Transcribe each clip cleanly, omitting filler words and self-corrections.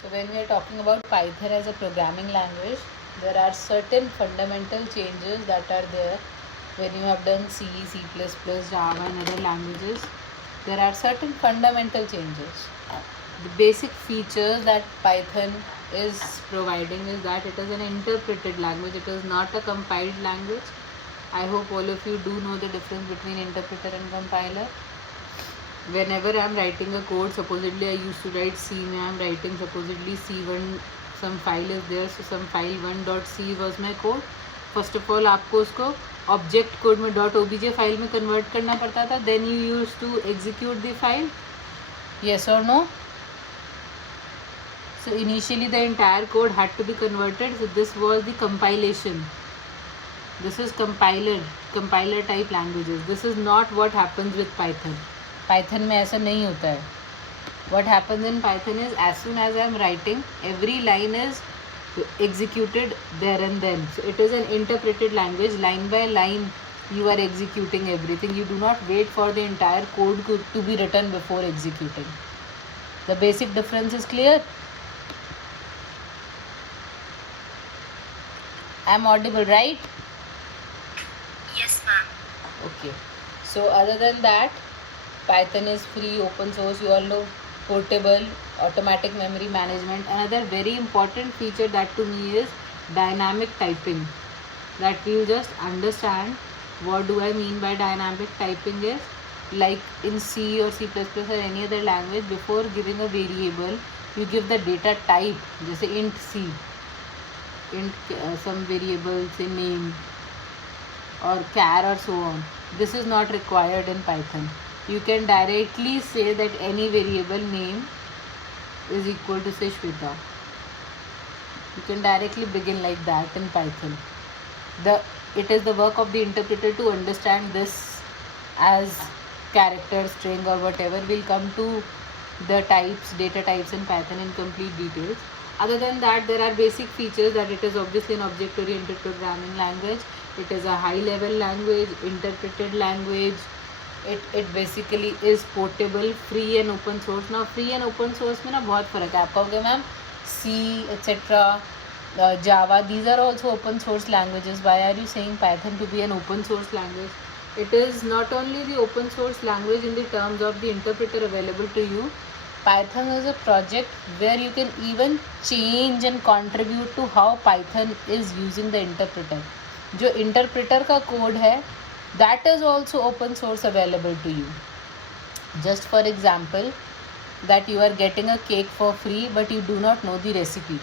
So when we are talking about Python as a programming language, there are certain fundamental changes that are there when you have done C, C++, Java and other languages. There are certain fundamental changes. The basic features that Python is providing is that it is an interpreted language. It is not a compiled language. I hope all of you do know the difference between interpreter and compiler. Whenever I am writing a code, supposedly I used to write C, में I am writing supposedly C1, some file is there, so some file 1.c was my code. First of all आपको उसको object code में .obj file में convert करना पड़ता था. Then you used to execute the file. Yes or no? So initially the entire code had to be converted. So this was the compilation. This is compiler type languages. This is not what happens with Python. Python में ऐसा नहीं होता है. What happens in Python is as soon as I am writing, every line is executed there and then. So it is an interpreted language. Line by line you are executing everything. You do not wait for the entire code to be written before executing. The basic difference is clear? I am audible, right? Yes, ma'am. Okay. So other than that, Python is free, open source, you all know, portable, automatic memory management. Another very important feature that to me is dynamic typing. That we'll just understand what do I mean by dynamic typing is like in C or C++ or any other language, before giving a variable, you give the data type, जैसे int C, int some variable, say name or char or so on. This is not required in Python. You can directly say that any variable name is equal to say Shweta. You can directly begin like that in Python. It is the work of the interpreter to understand this as character, string or whatever. We'll come to the types, data types in Python in complete details. Other than that, there are basic features that it is obviously an object-oriented programming language. It is a high-level language, interpreted language. It basically is portable, free and open source. Now free and open source में ना बहुत फर्क है. आप कहोगे ma'am C etc. Java, these are also open source languages. Why are you saying Python to be an open source language? It is not only the open source language in the terms of the interpreter available to you. Python is a project where you can even change and contribute to how Python is using the interpreter. जो interpreter का code है, that is also open source available to you. Just for example, that you are getting a cake for free but you do not know the recipe,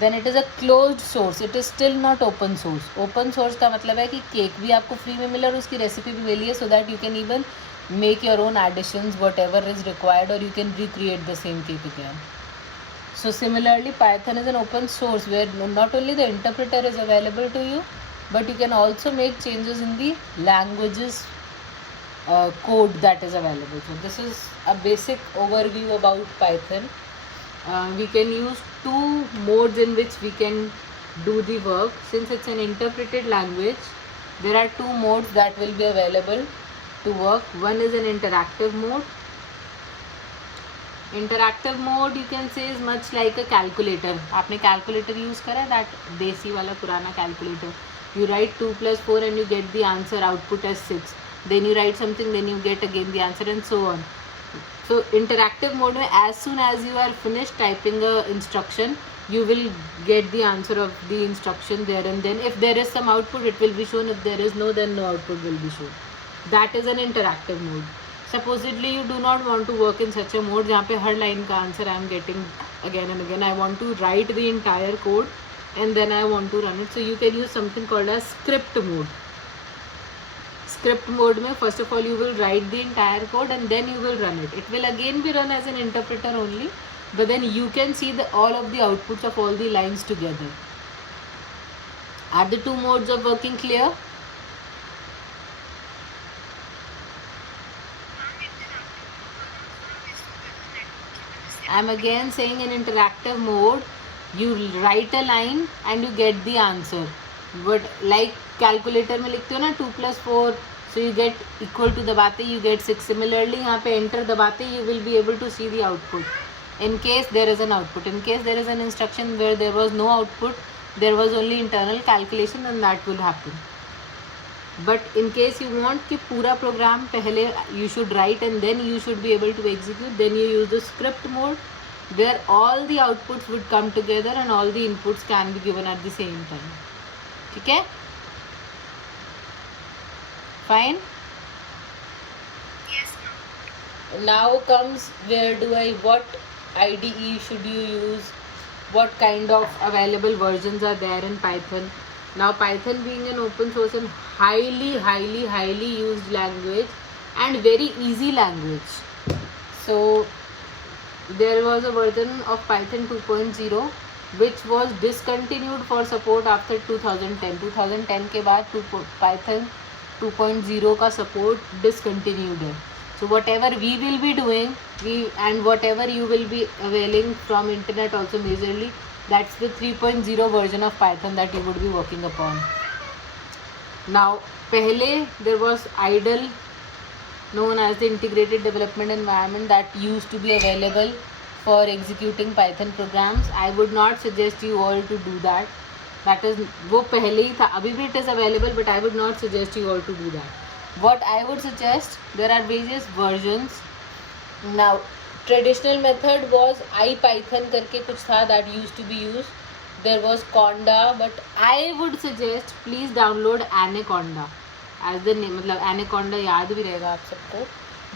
then it is a closed source. It is still not open source. Open source का मतलब है कि cake भी आपको free में मिला और उसकी रेसिपी भी मिली है, so that you can even make your own additions, whatever is required, or you can recreate the same cake again. So similarly, Python is an open source where not only the interpreter is available to you, but you can also make changes in the language's code that is available. So this is a basic overview about Python. We can use two modes in which we can do the work. Since it's an interpreted language, there are two modes that will be available to work. One is an interactive mode. Interactive mode you can say is much like a calculator. आपने calculator use करा है, that देसी वाला पुराना calculator. You write 2 + 4 and you get the answer output as 6. Then you write something, then you get again the answer and so on. So interactive mode में as soon as you are finished typing a instruction, you will get the answer of the instruction there and then. If there is some output, it will be shown. If there is no, then no output will be shown. That is an interactive mode. Supposedly you do not want to work in such a mode जहाँ पे हर line का answer I am getting again and again. I want to write the entire code and then I want to run it. So you can use something called as script mode. Script mode में first of all you will write the entire code and then you will run it. It will again be run as an interpreter only, but then you can see all of the outputs of all the lines together. Are the two modes of working clear? I am again saying in interactive mode, you write a line and you get the answer. But like calculator में लिखते हो ना 2 + 4, so you get equal to दबाते you get 6. Similarly यहाँ पे enter दबाते you will be able to see the output. In case there is an output, in case there is an instruction where there was no output, there was only internal calculation, and that will happen. But in case you want कि पूरा program पहले you should write and then you should be able to execute, then you use the script mode where all the outputs would come together and all the inputs can be given at the same time. ठीक है? Fine? Yes, ma'am. Now comes what IDE should you use, what kind of available versions are there in Python. Now Python being an open source and highly used language and very easy language. So there was a version of Python 2.0 which was discontinued for support after 2010. 2010 के बाद Python 2.0 का support discontinued है. So whatever we will be doing, and whatever you will be availing from internet also majorly, that's the 3.0 version of Python that you would be working upon. Now पहले there was IDLE, known as the integrated development environment, that used to be available for executing Python programs. I would not suggest you all to do that. That is, वो पहले ही था, अभी भी it is available, but I would not suggest you all to do that. What I would suggest, there are various versions. Now traditional method was IPython करके कुछ था that used to be used. There was Conda, but I would suggest please download Anaconda as the name. मतलब Anaconda याद भी रहेगा आप सबको,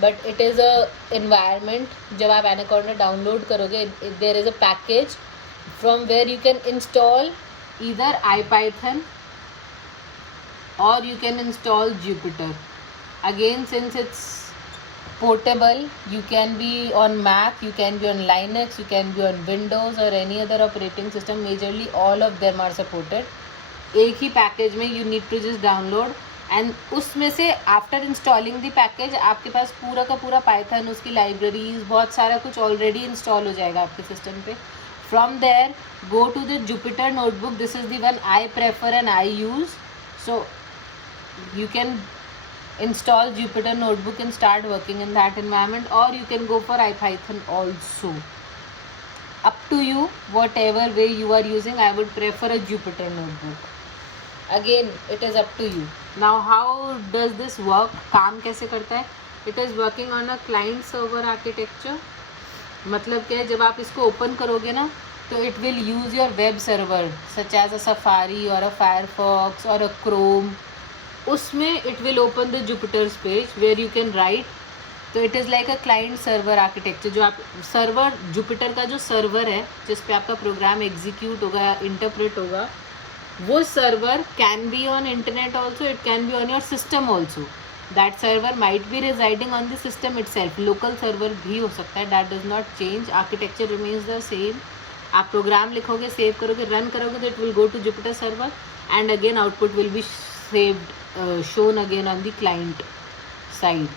but it is a environment. जब आप Anaconda download करोगे, there is a package from where you can install either IPython or you can install Jupyter. Again, since it's portable, you can be on Mac, you can be on Linux, you can be on Windows or any other operating system. Majorly all of them are supported. एक ही package में you need to just download, and उसमें से after installing the package आपके पास पूरा का पूरा Python, उसकी libraries, बहुत सारा कुछ already install हो जाएगा आपके system पे. From there, go to the Jupyter notebook. This is the one I prefer and I use. So you can install Jupyter notebook and start working in that environment, or you can go for IPython also. Up to you, whatever way you are using. I would prefer a Jupyter notebook. Again, it is up to you. Now how does this work? काम कैसे करता है? It is working on a client server architecture. मतलब क्या है, जब आप इसको ओपन करोगे ना, तो it will use your web server such as a Safari or a Firefox or a Chrome. उसमें it will open the Jupyter's page where you can write. तो it is like a client server architecture. जो आप server Jupyter का जो server है जिस पे आपका प्रोग्राम एग्जीक्यूट होगा या इंटरप्रेट होगा, वो server can be on internet also, it can be on your system also. That server might be residing on the system itself. Local server भी हो सकता है. That does not change. Architecture remains the same. आप program लिखोगे, save करोगे, run करोगे, तो it will go to Jupyter server and again output will be saved, shown again on the client side.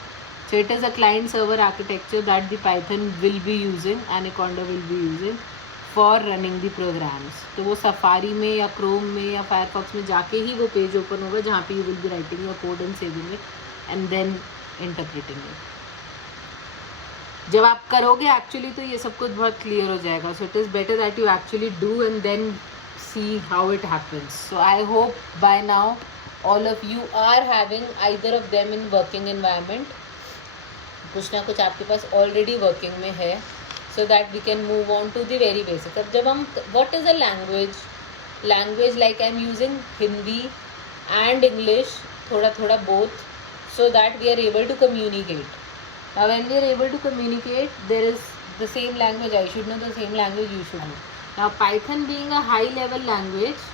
So it is a client server architecture that the Python will be using, Anaconda will be using for running the programs. तो वो Safari में या Chrome में या Firefox में जाके ही वो page open होगा जहाँ पे you will be writing your code and saving it and then interpreting it. जब आप करोगे एक्चुअली तो ये सब कुछ बहुत क्लियर हो जाएगा. So it is better that you actually do and then see how it happens. So I hope by now all of you are having either of them in working environment. कुछ ना कुछ आपके पास already working में है, so that we can move on to the very basic. अब जब हम what is a language? Language, like I am using Hindi and English, थोड़ा थोड़ा both, so that we are able to communicate. Now when we are able to communicate, there is the same language. I should know the same language you should know. Now Python being a high level language,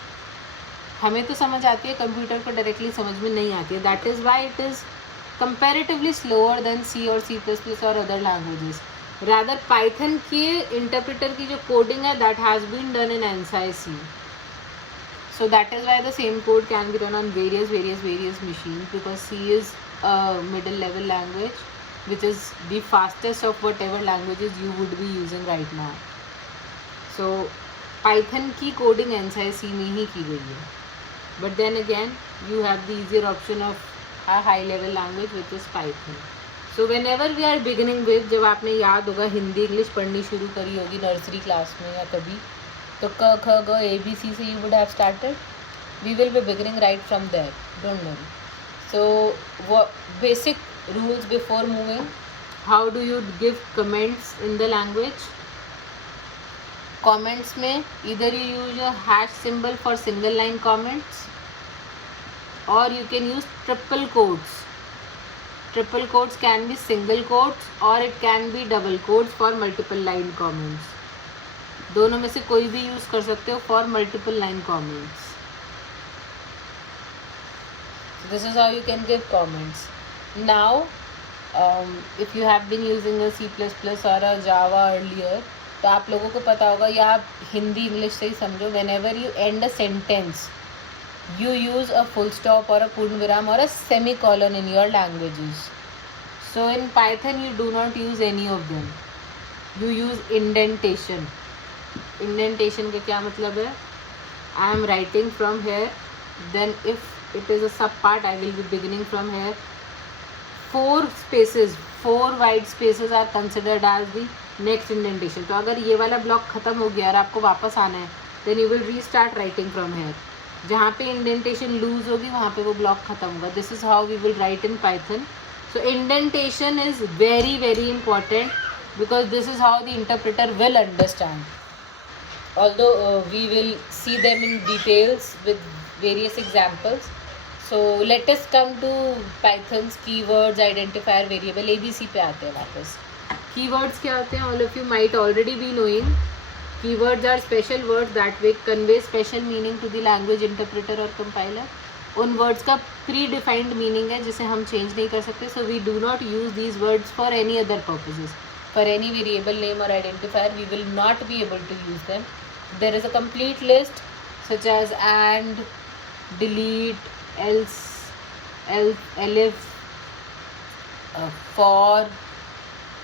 हमें तो समझ आती है, computer को directly समझ में नहीं आती है. That is why it is comparatively slower than C और C++ और अदर लैंग्वेजेस. रादर पाइथन के इंटरप्रेटर की जो कोडिंग है, that has been done in ANSI. So that is why the same code can be run on various machines, because C is a middle level language which is the fastest of whatever languages you would be using right now. So Python की coding ANSI में ही की गई है. But then again, you have the easier option of a high level language which is Python. So whenever we are beginning with, जब आपने याद होगा Hindi English पढ़नी शुरू करी होगी नर्सरी क्लास में या कभी, तो क ख ग ABC से you would have started. We will be beginning right from there, don't worry. So what basic rules before moving? How do you give comments in the language? Comments में either you use your hash symbol for single line comments, or you can use triple quotes. Triple quotes can be single quotes or it can be double quotes for multiple line comments. दोनों में से कोई भी use कर सकते हो for multiple line comments. This is how you can give comments. Now, if you have been using a C++ or a Java earlier, तो आप लोगों को पता होगा, या आप हिंदी इंग्लिश से ही समझो, whenever you end a sentence, you use a full stop or a पूर्ण विराम or a semicolon in your languages. So in Python you do not use any of them. You use indentation. Indentation का क्या मतलब है? I am writing from here, then if it is a sub part, I will be beginning from here. 4 wide spaces are considered as the next indentation. तो अगर ये वाला block खत्म हो गया और आपको वापस आना है, then you will restart writing from here. जहाँ पे indentation lose होगी वहाँ पे वो ब्लॉक खत्म होगा. This is how we will write in Python. So indentation is very very important because this is how the interpreter will understand. Although we will see them in details with various examples. So let us come to Python's keywords, identifier, variable, ABC पे आते हैं वापस. Keywords क्या होते हैं? All of you might already be knowing. Keywords are special words that will convey special meaning to the language interpreter or compiler. उन words का predefined meaning है जिसे हम change नहीं कर सकते. So we do not use these words for any other purposes. For any variable name or identifier, we will not be able to use them. There is a complete list such as and, delete, else, elif, for,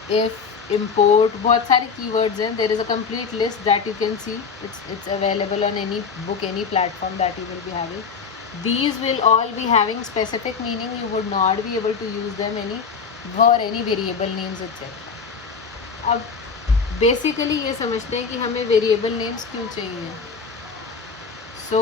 if, import, बहुत सारे keywords हैं. There is a complete list that you can see. It's available on any book, any platform that you will be having. These will all be having specific meaning. You would not be able to use them for any variable names etc. अब basically ये समझते हैं कि हमें variable names क्यों चाहिए. सो